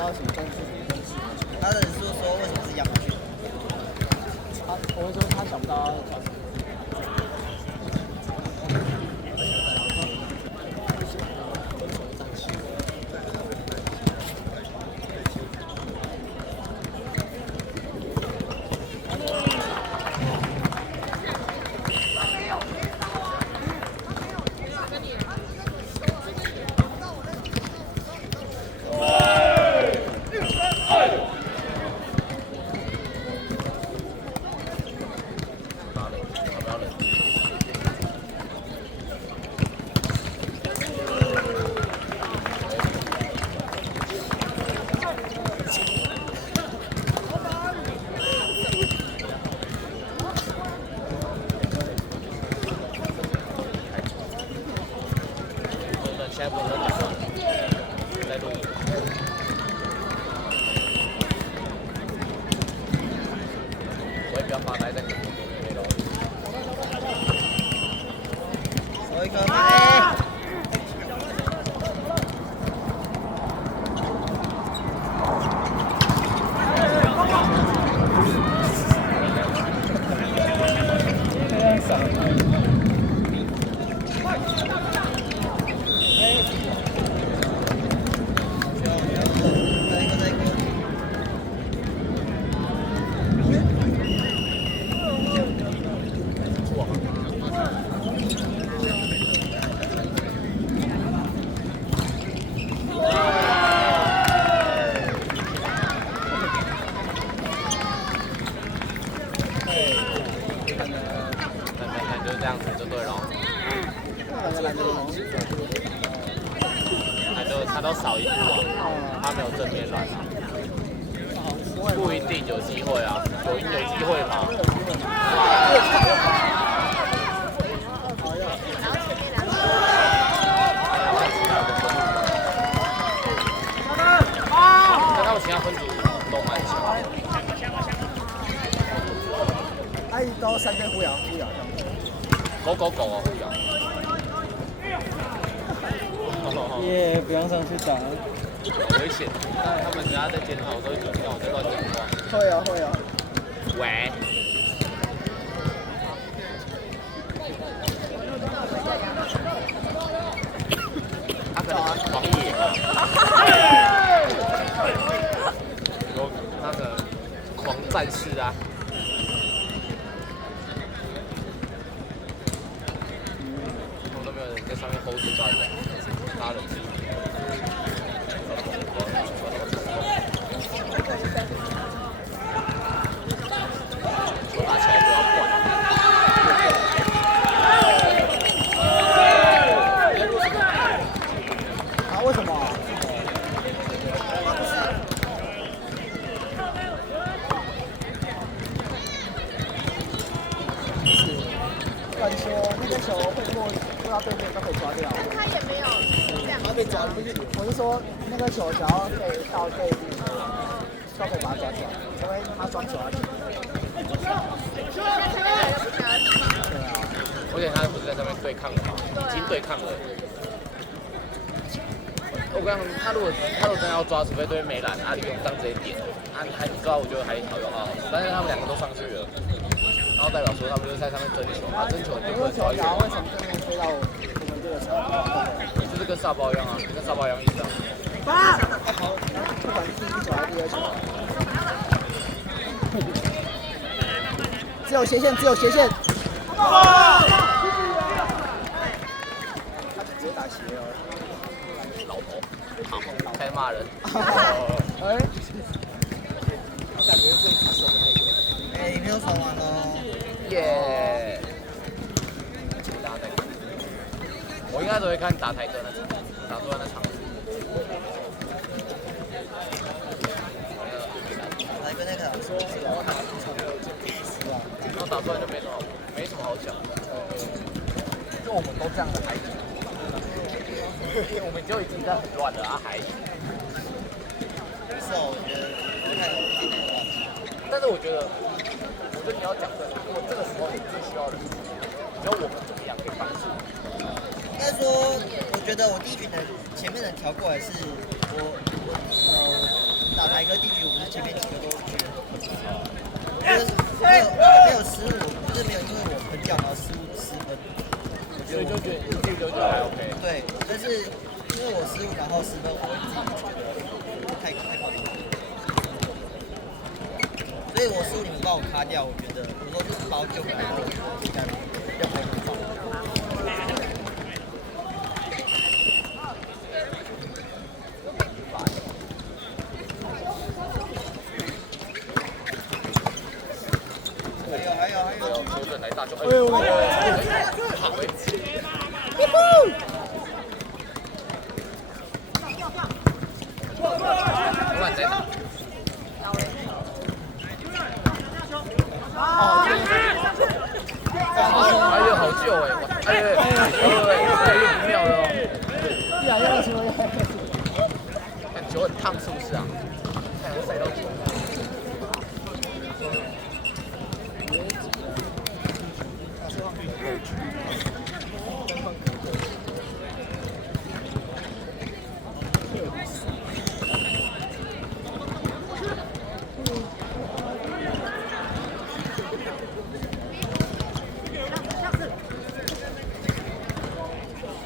到什么东西。他的人是说为什么是亚马逊？我会说他想不到叫什么。现在不能讲了，在录影。我也不要发呆在内容。手一颗妹。就是这样子就对了。他都少一步啊，他没有正面软啊，不一定有机会啊，有机会嘛。但他们其他分组都蛮强。哎，都三分互咬。狗啊，互咬。耶，不用上去打。好危险！但他们等下在检讨，我都会觉得我在乱讲话。会啊。喂。他可能是狂野吧。他可能狂战士啊。我都没有人在上面 hold 住大家，拉人气。拉起来不要管。啊？为什么？乱说，那个球会过到对面都可以抓掉。他也没有这样。他被抓不是？我是说那个球只要可以到对面，都可以把它抓起来，因为他双手要起。而且他不是在上面对抗了吗？已经对抗了。我刚刚他如果真的要抓，除非对面没拦，阿里用当直接点，还抓我觉得还好有好，但是他们两个都上去了，然后代表说他们就在上面争球，争球就不能抓一个。为什么对面飞到我们这个场？就是跟沙包一样啊，跟沙包一样意思啊。不管是第一球还是第二球。只有斜线。他直接打斜了。老头，好，开始骂人。哎，我感觉是他手的那个。哎，没有爽完喽。耶！我应该都会看打台哥那场，打出来那场。来跟那个说是然后他一场就第一次啊，然后打出来就没什么好讲。就我们都这样的还行，我们就已经在很乱了啊还行。是哦，我觉得我看有一点乱。但是我觉得你要讲的，如果这个时候你最需要的是，只有我们怎么样可以帮助。应该说，我觉得我第一局的前面的调过来是我打台哥第局，我不是前面几个都觉得很不好，就是没有失误，就是没有因为我喷掉然后失误失分，所以就觉得1-9还 OK。对，但是因为我失误然后失分，我会自己觉得太夸张了，所以我失误你们帮我卡掉，我觉得我说就是把我救回来，我觉得应该要拍很好。修正来大球，好诶！乱在打。哎呦，好旧哎！哎，不妙了哦！越来越球，球很烫是不是啊？太阳晒到球。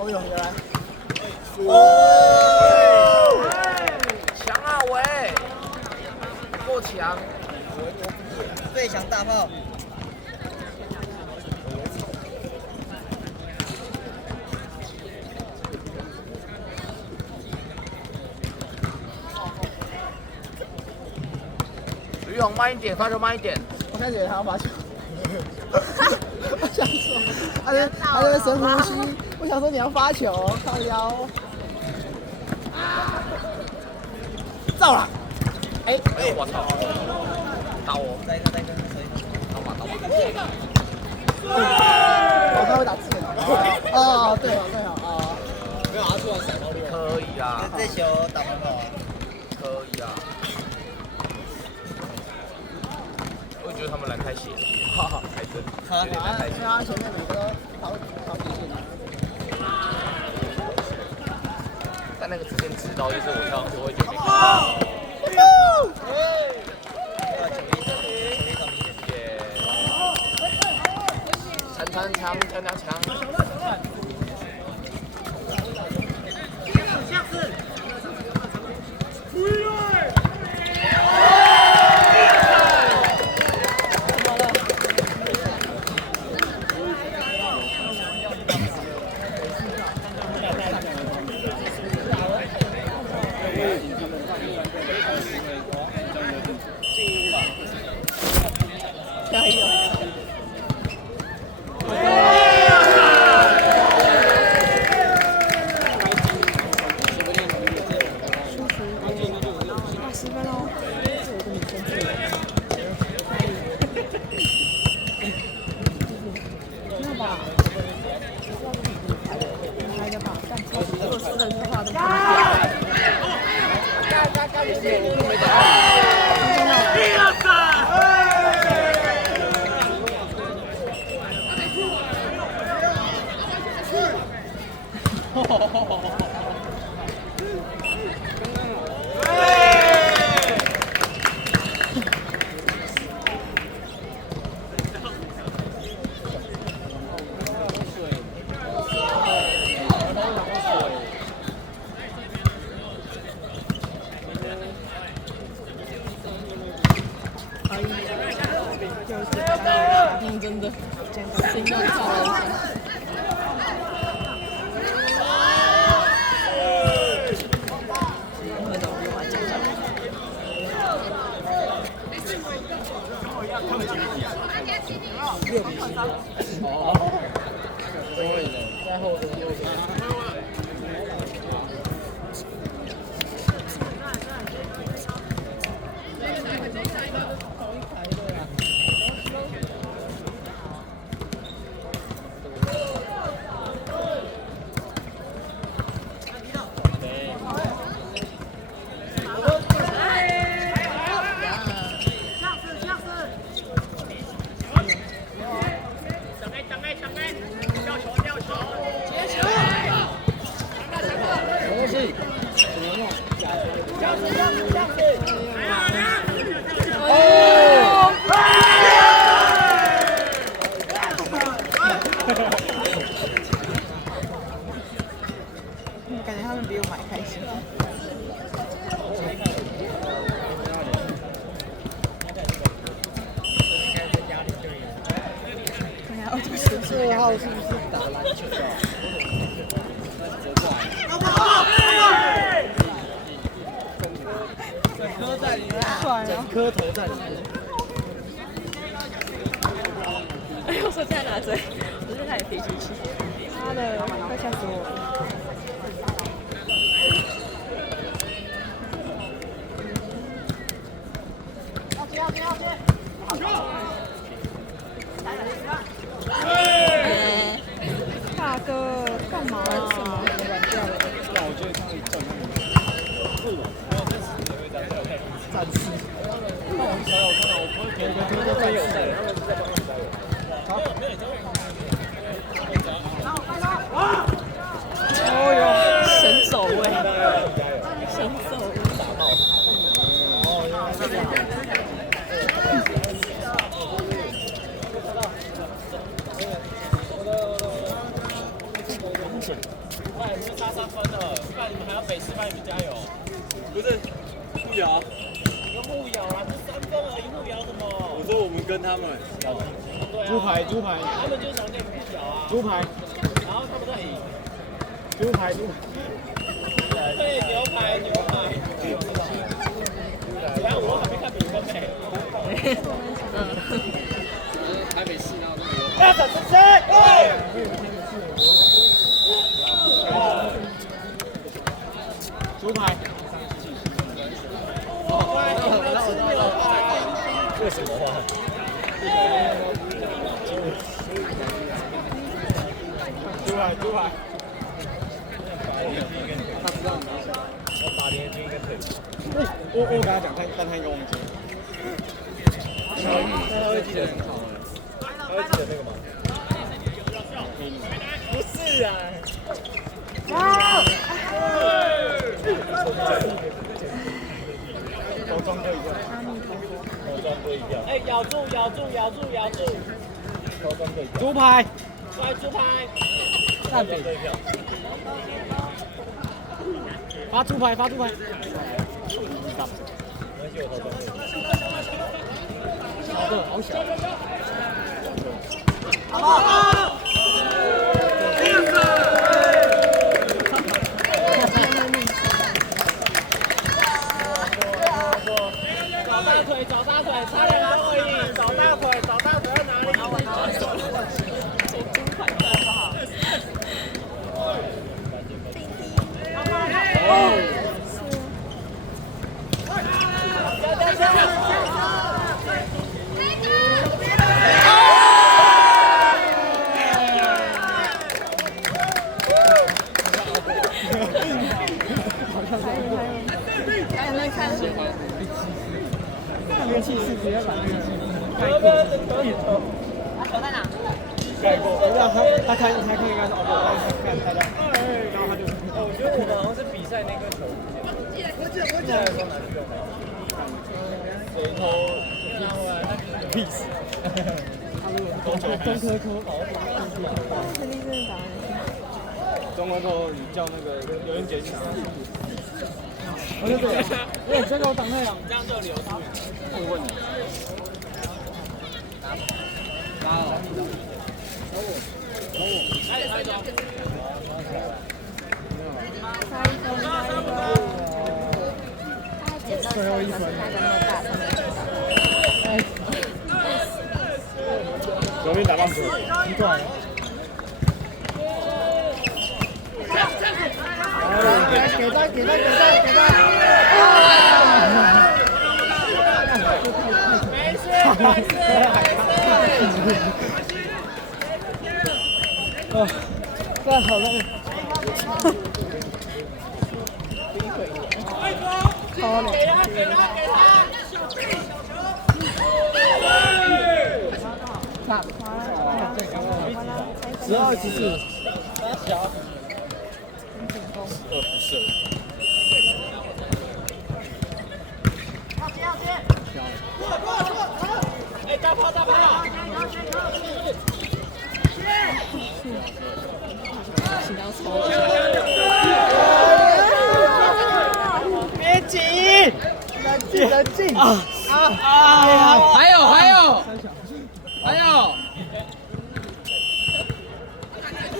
哦呦，原来，强啊喂，够强！最强大炮。吕勇慢一点，发球慢一点。我开始以为他要发球。我想说，他在深呼吸。我想说你要发球，靠腰。造了！哎，我操！打我！再一个，打吧！哦，他会打字的。哦，对哦，没有拿出来闪到另外。可以啊，这球打蛮好啊。可以啊。我觉得他们篮太斜了，哈哈，还真有点篮太斜。因为他前面每个都跑底线。但那个直线直到就是我跳上去会觉得没看到。强！加油！真的，心脏跳了一下。那种用来讲讲。哦，在后边右边。什么东西？他们比我买开心。2号是不是打篮球的？整颗头在里面。哎呦，说在拿嘴，不是他也飞出去。妈的，快吓死我了！大哥，干嘛？什么？那我觉得他会叫你战士。那我想想看，我不会给个听说真有在，他们是在帮你加油。好。哦哟，神手位，神手位。哦，原来是这样。快，是差3分了，不然你们还要北师帮你们加油。不是，互咬。你互咬啦，就3分而已，互咬什么？我说我们跟他们。对啊。猪排，猪排。他们就是想跟你们互咬啊。猪排。然后他们在赢。猪排，猪排。对，牛排，牛排。然后我还没看比分呢。台北市那个。要等是谁？猪排。为什么啊？猪排，猪排。他知道你要打连军应该可以。我跟他讲，但他应该忘记了。他会记得很好。他会记得那个吗？不是啊。头装过一个，头装过一个。哎，咬住，咬住，咬住，咬住。头装过一个。猪排。来，猪排。蛋饼。发猪排，发猪排。好的，好小。好。找大腿，找大腿，差2分而已。找大腿，找大腿在哪里？手中快蛋不好。还有那看谁？那个气势直接把那个球在哪？盖过，不是他看应该是哦，看大家，然后他就，我觉得我们好像是比赛那个球，比赛的时候拿去用的。谁偷 peace， 中科科，肯定是打篮球。中科科，你叫那个刘仁杰去拿。对对，对，这个我挡那样，这样就留住。我问你。拿了。来，来走。差1分，差1分。他捡到球，可是他在那么大，他没捡到。左边打棒球，奇怪。给他，给他，给他，给他！没事，没事，没事。哦，这样好累。好嘞。给他，给他，给他。12-14。小。不是。哎，大炮，大炮！请到超。还有，没有暂停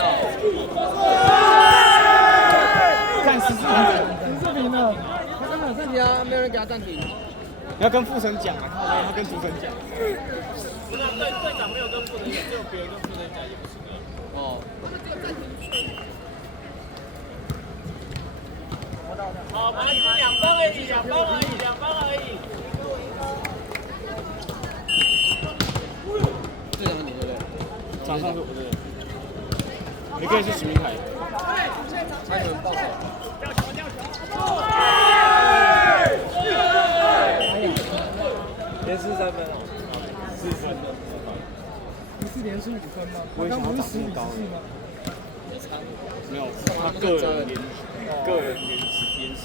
哦。看视频了，他刚有暂停啊，没有人给他暂停。你要跟副神讲啊，他跟主神讲。不是队长没有跟副人讲，只有别人跟副人讲也不行啊。哦。好，反正是2分而已。队长你对不对？场上是不对，你可以去徐明凯。那你们报仇。连失3分哦。4分。不是连续5分吗？我刚不是10比14吗？没有，他个人连失。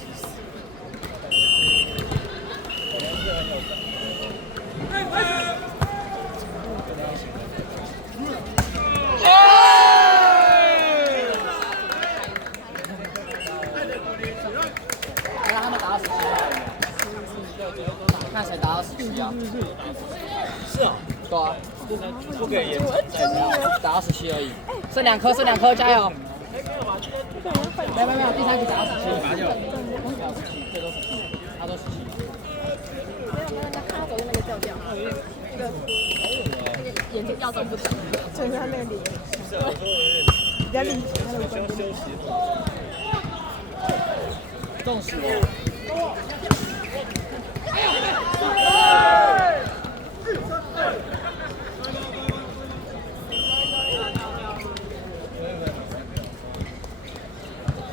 让他们打到17啊！看谁打到17啊？是啊。对啊，不可以延长。打到17而已，剩2颗，加油！没有，第3局打到17。最多17，他都17。没有，人家看他走路那个调调，那个眼睛要动不动，就是他那个脸，比较立体，他的五官。中暑了。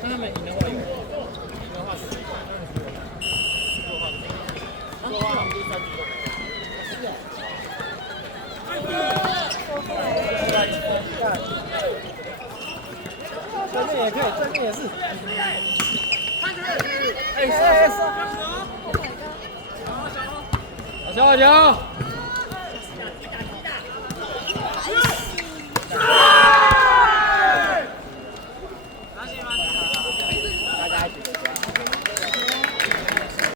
那他们赢的话有，赢的话10。说话他们第3局都没有。正面也可以，正面也是。好球！